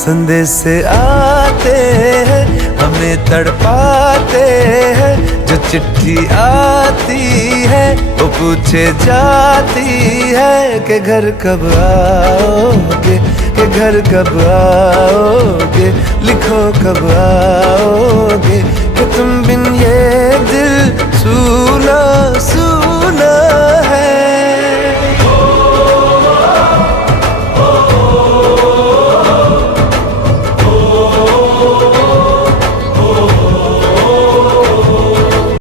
संदेश से आते हैं, हमें तड़पाते हैं। जो चिट्ठी आती है वो पूछे जाती है कि घर कब आओगे, कि घर कब आओगे, लिखो कब आओगे।